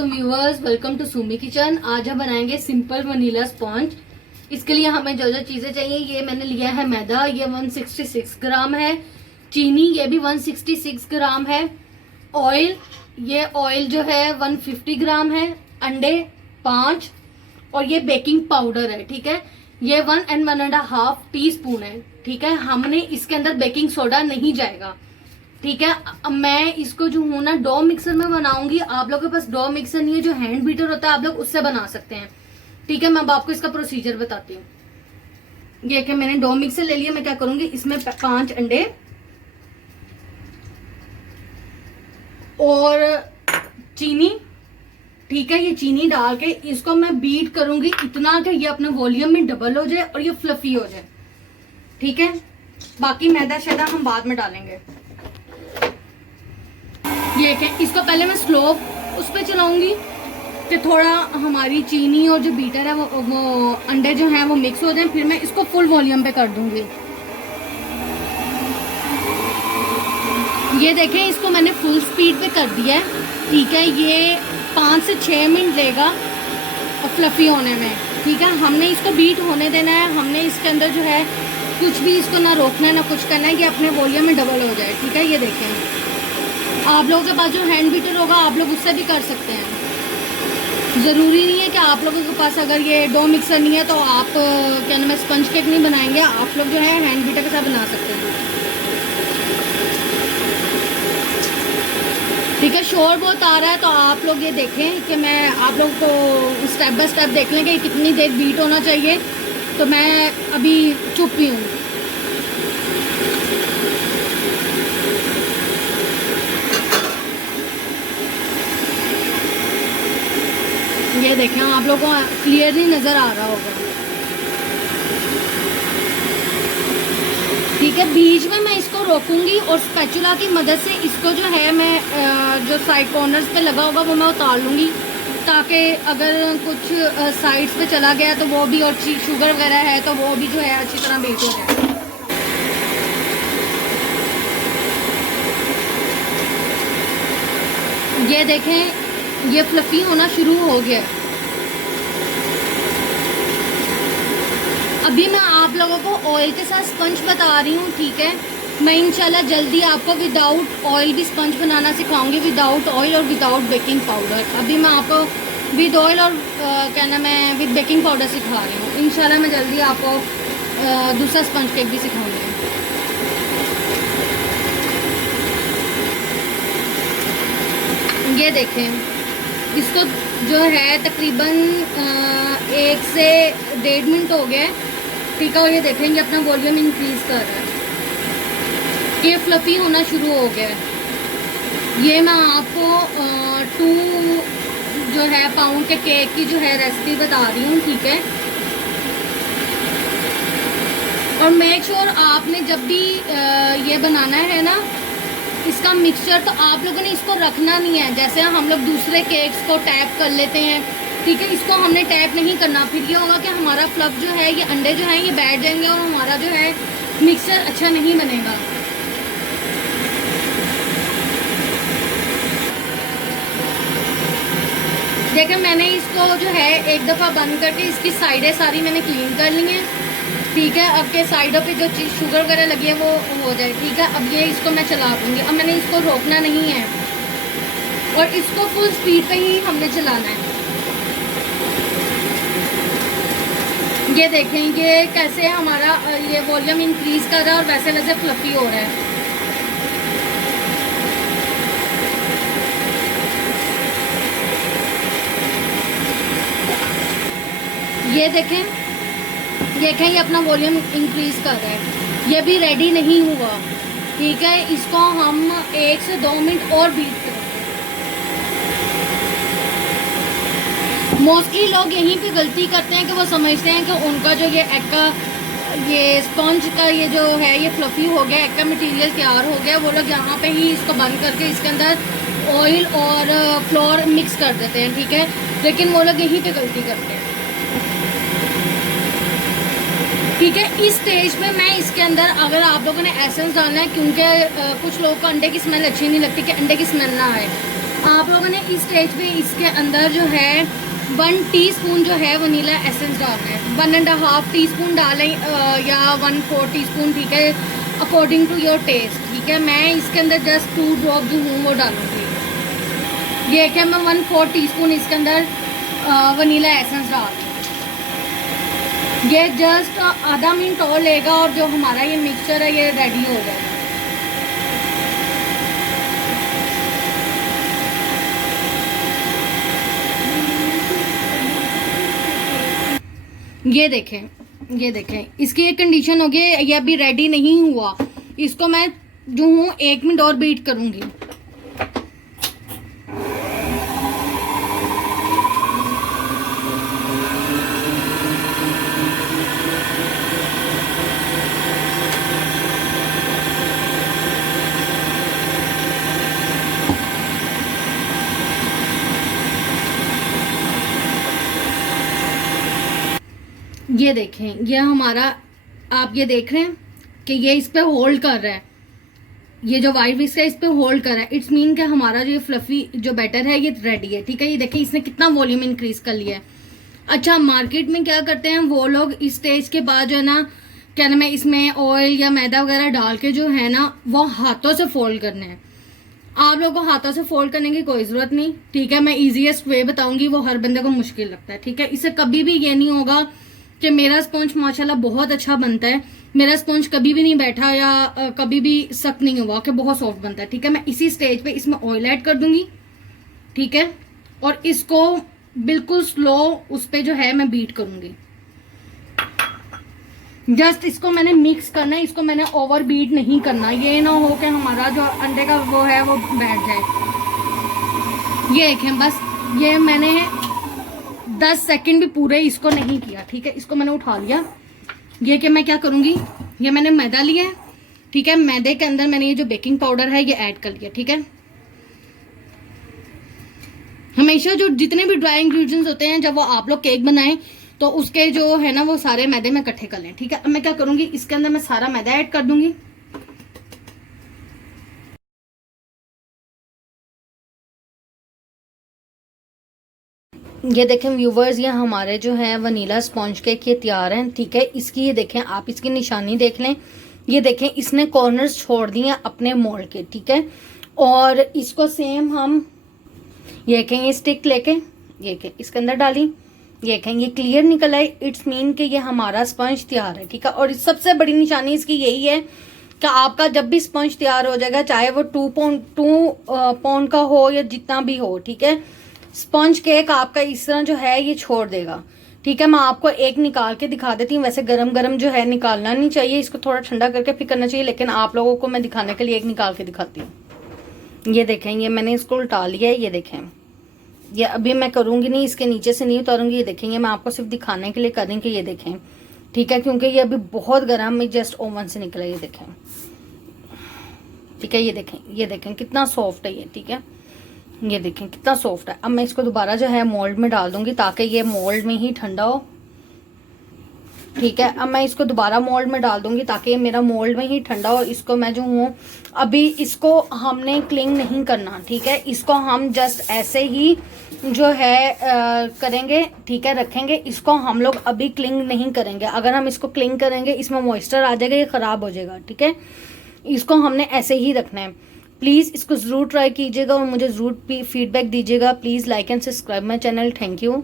अस्सलाम viewers, welcome to Sumi kitchen. आज हम बनाएंगे सिंपल वनीला स्पॉन्ज। इसके लिए हमें जो जो चीजें चाहिए, ये मैंने लिया है मैदा, ये 166 ग्राम है। चीनी, ये भी 166 ग्राम है। ऑयल, ये ऑयल जो है 150 ग्राम है। अंडे 5 और ये बेकिंग पाउडर है। ठीक है, ये 1 and 1.5 टीस्पून है। ठीक है, हमने इसके अंदर बेकिंग सोडा नहीं जाएगा। ठीक है, अब मैं इसको जो हूँ ना डो मिक्सर में बनाऊंगी। आप लोगों के पास डो मिक्सर नहीं है, जो हैंड बीटर होता है, आप लोग उससे बना सकते हैं। ठीक है, मैं अब आपको इसका प्रोसीजर बताती हूँ। ये कि मैंने डो मिक्सर ले लिया। मैं क्या करूंगी, इसमें 5 अंडे और चीनी, ठीक है, ये चीनी डाल के इसको मैं बीट करूंगी इतना कि ये अपने वॉल्यूम में डबल हो जाए और ये फ्लफी हो जाए। ठीक है, बाकी मैदा शैदा हम बाद में डालेंगे। ये क्या, इसको पहले मैं स्लो उस पर चलाऊंगी कि थोड़ा हमारी चीनी और जो बीटर है वो अंडे जो हैं वो मिक्स हो जाए। फिर मैं इसको फुल वॉल्यूम पे कर दूंगी। ये देखें, इसको मैंने फुल स्पीड पे कर दिया है। ठीक है, ये 5 से 6 मिनट लेगा फ्लफी होने में। ठीक है, हमने इसको बीट होने देना है। हमने इसके अंदर जो है कुछ भी इसको ना रोकना है ना कुछ करना है कि अपने वॉल्यूम में डबल हो जाए। ठीक है, ये देखें, आप लोगों के पास जो हैंड बीटर होगा आप लोग उससे भी कर सकते हैं। ज़रूरी नहीं है कि आप लोगों के पास अगर ये डो मिक्सर नहीं है तो आप क्या नाम है स्पंज केक नहीं बनाएंगे। आप लोग जो है हैंड बीटर के साथ बना सकते हैं। ठीक है, शोर बहुत आ रहा है तो आप लोग ये देखें कि मैं आप लोग को स्टेप बाय स्टेप देख लें कि कितनी देर बीट होना चाहिए। तो मैं अभी चुप ही हूँ। ये देखें, आप लोगों को क्लियरली नज़र आ रहा होगा। ठीक है, बीच में मैं इसको रोकूंगी और स्पैचुला की मदद से इसको जो है मैं जो साइड कॉर्नर्स पे लगा होगा वो मैं उतार लूँगी, ताकि अगर कुछ साइड्स पे चला गया तो वो भी, और शुगर वगैरह है तो वो भी जो है अच्छी तरह बेक हो जाए। ये देखें, ये फ्लफी होना शुरू हो गया। अभी मैं आप लोगों को ऑयल के साथ स्पंज बता रही हूँ। ठीक है, मैं इंशाल्लाह जल्दी आपको विदाउट ऑयल भी स्पंज बनाना सिखाऊंगी, विदाउट ऑयल और विदाउट बेकिंग पाउडर। अभी मैं आपको विद ऑयल और क्या नाम है विद बेकिंग पाउडर सिखा रही हूँ। इंशाल्लाह मैं जल्दी आपको दूसरा स्पंज केक भी सिखाऊंगी। ये देखें, इसको जो है तकरीबन 1 से 1.5 मिनट हो गया है। ठीक है, और ये देखेंगे अपना वॉल्यूम इंक्रीज कर रहा है, ये फ्लफी होना शुरू हो गया है। ये मैं आपको 2 जो है पाउंड के केक की जो है रेसिपी बता रही हूँ। ठीक है, और मेक श्योर आपने जब भी ये बनाना है ना इसका मिक्सचर, तो आप लोगों ने इसको रखना नहीं है जैसे हम लोग दूसरे केक्स को टैप कर लेते हैं। ठीक है, इसको हमने टैप नहीं करना। फिर ये होगा कि हमारा फ्लफ जो है, ये अंडे जो हैं ये बैठ जाएंगे और हमारा जो है मिक्सचर अच्छा नहीं बनेगा। देखिए, मैंने इसको जो है एक दफ़ा बंद करके इसकी साइडें सारी मैंने क्लीन कर ली हैं। ठीक है, अब के साइडों पे जो चीज़ शुगर वगैरह लगी है वो हो जाए। ठीक है, अब ये इसको मैं चला दूँगी। अब मैंने इसको रोकना नहीं है और इसको फुल स्पीड पे ही हमने चलाना है। ये देखें, ये कैसे हमारा ये वॉल्यूम इंक्रीज कर रहा है और वैसे वैसे फ्लफी हो रहा है। ये देखें, ये अपना वॉल्यूम इंक्रीज कर रहा है। ये भी रेडी नहीं हुआ। ठीक है, इसको हम 1 से 2 मिनट और बीट करेंगे। मोस्टली लोग यहीं पे गलती करते हैं कि वो समझते हैं कि उनका जो ये एग का ये स्पंज का ये जो है ये फ्लफी हो गया, एग का मटीरियल तैयार हो गया। वो लोग यहाँ पे ही इसको बंद करके इसके अंदर ऑयल और फ्लोर मिक्स कर देते हैं। ठीक है, लेकिन वो लोग यहीं पे गलती करते हैं। ठीक है, इस स्टेज पे मैं इसके अंदर अगर आप लोगों ने एसेंस डालना है, क्योंकि कुछ लोगों को अंडे की स्मेल अच्छी नहीं लगती कि अंडे की स्मेल ना आए, आप लोगों ने इस स्टेज पे इसके अंदर जो है 1 टीस्पून जो है वनीला एसेंस डालना है। 1.5 टीस्पून डालें या 1/4 टीस्पून, ठीक है, अकॉर्डिंग टू योर टेस्ट, ठीक है। मैं इसके अंदर जस्ट 2 ड्रॉप जो हूँ वो डालूंगी। ये क्या, मैं 1/4 टीस्पून इसके अंदर वनीला एसेंस डाल दूँ। ये जस्ट आधा मिनट और लेगा और जो हमारा ये मिक्सचर है ये रेडी हो जाएगा। ये देखें इसकी एक कंडीशन होगी, ये अभी रेडी नहीं हुआ, इसको मैं जो हूँ 1 मिनट और बीट करूंगी। ये देखें, ये हमारा, आप ये देख रहे हैं कि ये इस पे होल्ड कर रहा है, ये जो वाइट विस्क है इस पे होल्ड कर रहा है। इट्स मीन कि हमारा जो ये फ्लफी जो बैटर है ये रेडी है, ठीक है। ये देखें इसने कितना वॉल्यूम इंक्रीज कर लिया है। अच्छा, मार्केट में क्या करते हैं वो लोग, इस स्टेज के बाद जो है ना, क्या नाम है, इसमें ऑयल या मैदा वगैरह डाल के जो है ना वो हाथों से फोल्ड करने हैं। आप लोगों को हाथों से फोल्ड करने की कोई जरूरत नहीं, ठीक है। मैं इजीएस्ट वे बताऊंगी, वो हर बंदे को मुश्किल लगता है, ठीक है। इससे कभी भी ये नहीं होगा कि मेरा स्पॉन्ज माशाल्लाह बहुत अच्छा बनता है, मेरा स्पॉन्ज कभी भी नहीं बैठा या कभी भी सख्त नहीं हुआ कि बहुत सॉफ्ट बनता है, ठीक है। मैं इसी स्टेज पे इसमें ऑयल ऐड कर दूंगी, ठीक है, और इसको बिल्कुल स्लो उस पे जो है मैं बीट करूंगी। जस्ट इसको मैंने मिक्स करना है, इसको मैंने ओवर बीट नहीं करना, ये ना हो कि हमारा जो अंडे का वो है वो बैठ जाए। ये देखें, बस ये मैंने 10 सेकंड भी पूरे इसको नहीं किया, ठीक है। इसको मैंने उठा लिया। ये कि मैं क्या करूंगी, ये मैंने मैदा लिया है, ठीक है। मैदे के अंदर मैंने ये जो बेकिंग पाउडर है ये ऐड कर लिया, ठीक है। हमेशा जो जितने भी ड्राई इंग्रेडिएंट्स होते हैं, जब वो आप लोग केक बनाएं तो उसके जो है ना वो सारे मैदे में इकट्ठे कर लें, ठीक है। अब मैं क्या करूंगी, इसके अंदर मैं सारा मैदा ऐड कर दूंगी। ये देखें व्यूवर्स, ये हमारे जो है वनीला स्पॉन्ज केक ये तैयार हैं, ठीक है। इसकी ये देखें, आप इसकी निशानी देख लें, ये देखें इसने कॉर्नर्स छोड़ दिए अपने मोल्ड के, ठीक है। और इसको सेम हम ये देखें, ये स्टिक लेके ये देखें इसके अंदर डाली, ये देखें ये क्लियर निकल आए। इट्स मीन कि ये हमारा स्पंज तैयार है, ठीक है। और सबसे बड़ी निशानी इसकी यही है कि आपका जब भी स्पंज तैयार हो जाएगा, चाहे वो 2 पाउंड का हो या जितना भी हो, ठीक है, स्पंज केक आपका इस तरह जो है ये छोड़ देगा, ठीक है। मैं आपको एक निकाल के दिखा देती हूँ। वैसे गरम गरम जो है निकालना नहीं चाहिए, इसको थोड़ा ठंडा करके फिर करना चाहिए, लेकिन आप लोगों को मैं दिखाने के लिए एक निकाल के दिखाती हूँ। ये देखें, ये मैंने इसको उल्टा लिया है, ये देखें, ये अभी मैं करूंगी नहीं, इसके नीचे से नहीं उतारूंगी। ये देखेंगे, मैं आपको सिर्फ दिखाने के लिए करेंगे, ये देखें, ठीक है, क्योंकि ये अभी बहुत गर्म में जस्ट ओवन से निकला, ये देखें, ठीक है। ये देखें कितना सॉफ्ट है ये, ठीक है। ये देखें कितना सॉफ्ट है। अब मैं इसको दोबारा जो है मोल्ड में डाल दूंगी ताकि ये मोल्ड में ही ठंडा हो, ठीक है। अब मैं इसको दोबारा मोल्ड में डाल दूंगी ताकि मेरा मोल्ड में ही ठंडा हो। इसको मैं जो हूँ अभी इसको हमने क्लिंग नहीं करना, ठीक है। इसको हम जस्ट ऐसे ही जो है करेंगे, ठीक है, रखेंगे। इसको हम लोग अभी क्लिंग नहीं करेंगे। अगर हम इसको क्लिंग करेंगे इसमें मॉइस्चर आ जाएगा, ये खराब हो जाएगा, ठीक है। इसको हमने ऐसे ही रखना है। प्लीज़ इसको ज़रूर ट्राई कीजिएगा और मुझे ज़रूर फीडबैक दीजिएगा। Please like and subscribe my channel. Thank you.